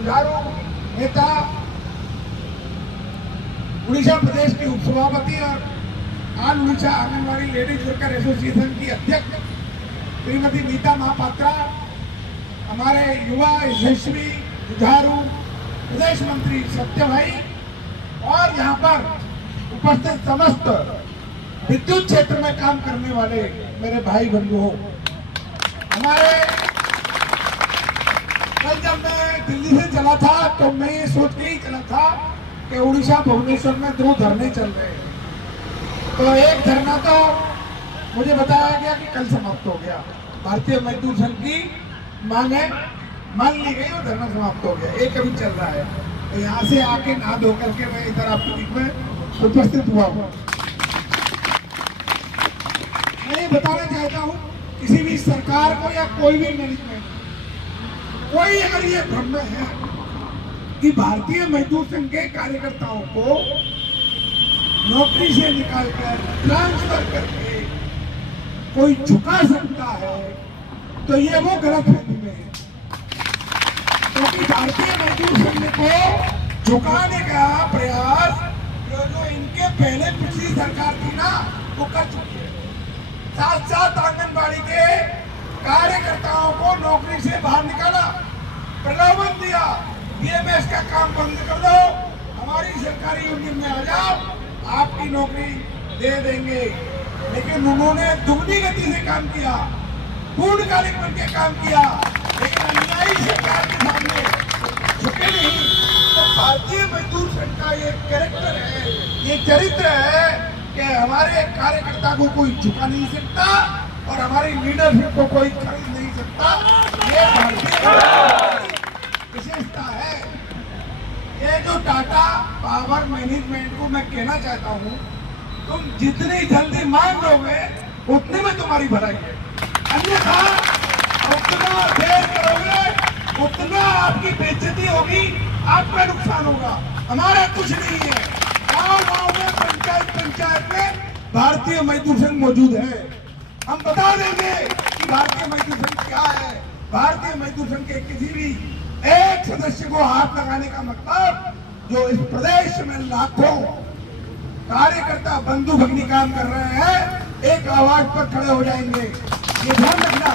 जुझारू नेता, उड़ीसा प्रदेश की उपसभापति और all Orissa anganwadi ladies worker association की अध्यक्ष श्रीमती नीता महापात्रा, हमारे युवा यशस्वी जुझारू प्रदेश मंत्री सत्य भाई और यहाँ पर उपस्थित समस्त विद्युत क्षेत्र में काम करने वाले मेरे भाई बंधुओं, हमारे कल जब मैं दिल्ली से चला था तो मैं ये सोच के ही चला था कि उड़ीसा भुवनेश्वर में 2 धरने चल रहे हैं। तो एक धरना तो मुझे बताया गया कि कल समाप्त हो गया, भारतीय मजदूर संघ की मांगे मान ली गई और धरना समाप्त हो गया। एक अभी चल रहा है, तो यहाँ से आके नहा धो करके मैं इधर आपके बीच में उपस्थित हुआ हूँ। मैं बताना चाहता हूँ किसी भी सरकार को या कोई भी मैनेजमेंट, कोई अगर ये भ्रम में है कि भारतीय मजदूर संघ के कार्यकर्ताओं को नौकरी से निकालकर ट्रांसफर करके कोई झुका सकता है, तो ये वो गलतफहमी में है। क्योंकि भारतीय मजदूर संघ को झुकाने का प्रयास जो इनके पहले पिछली सरकार थी ना, वो कर चुकी है। साथ साथ आंगनबाड़ी के कार्यकर्ताओं को नौकरी से बाहर निकाला, प्रलोभन दिया, बीएमएस का काम बंद कर दो, हमारी सरकारी यूनियन में आ जाओ, आपकी नौकरी दे देंगे। लेकिन उन्होंने दुगनी गति से काम किया, पूर्णकालिक बन के काम किया, लेकिन अन्यायी सरकार के सामने झुके नहीं। तो भारतीय मजदूर संघ का ये कैरेक्टर है, ये चरित्र है कि हमारे कार्यकर्ता को कोई झुका नहीं सकता और हमारी लीडरशिप को कोई खरीद नहीं सकता। ये भारतीय विशेषता है। ये जो टाटा पावर मैनेजमेंट को मैं कहना चाहता हूँ, तुम जितनी जल्दी मांग लोगे उतने में तुम्हारी भलाई है, अन्यथा उतना देर करोगे उतना आपकी बेइज्जती होगी, आपका नुकसान होगा, हमारा कुछ नहीं है। गाँव में पंचायत में भारतीय मजदूर संघ मौजूद है। हम बता देंगे कि भारतीय मजदूर संघ क्या है। भारतीय मजदूर संघ के किसी भी एक सदस्य को हाथ लगाने का मतलब, जो इस प्रदेश में लाखों कार्यकर्ता बंधु भगिनी काम कर रहे हैं, एक आवाज पर खड़े हो जाएंगे। ये ध्यान रखना।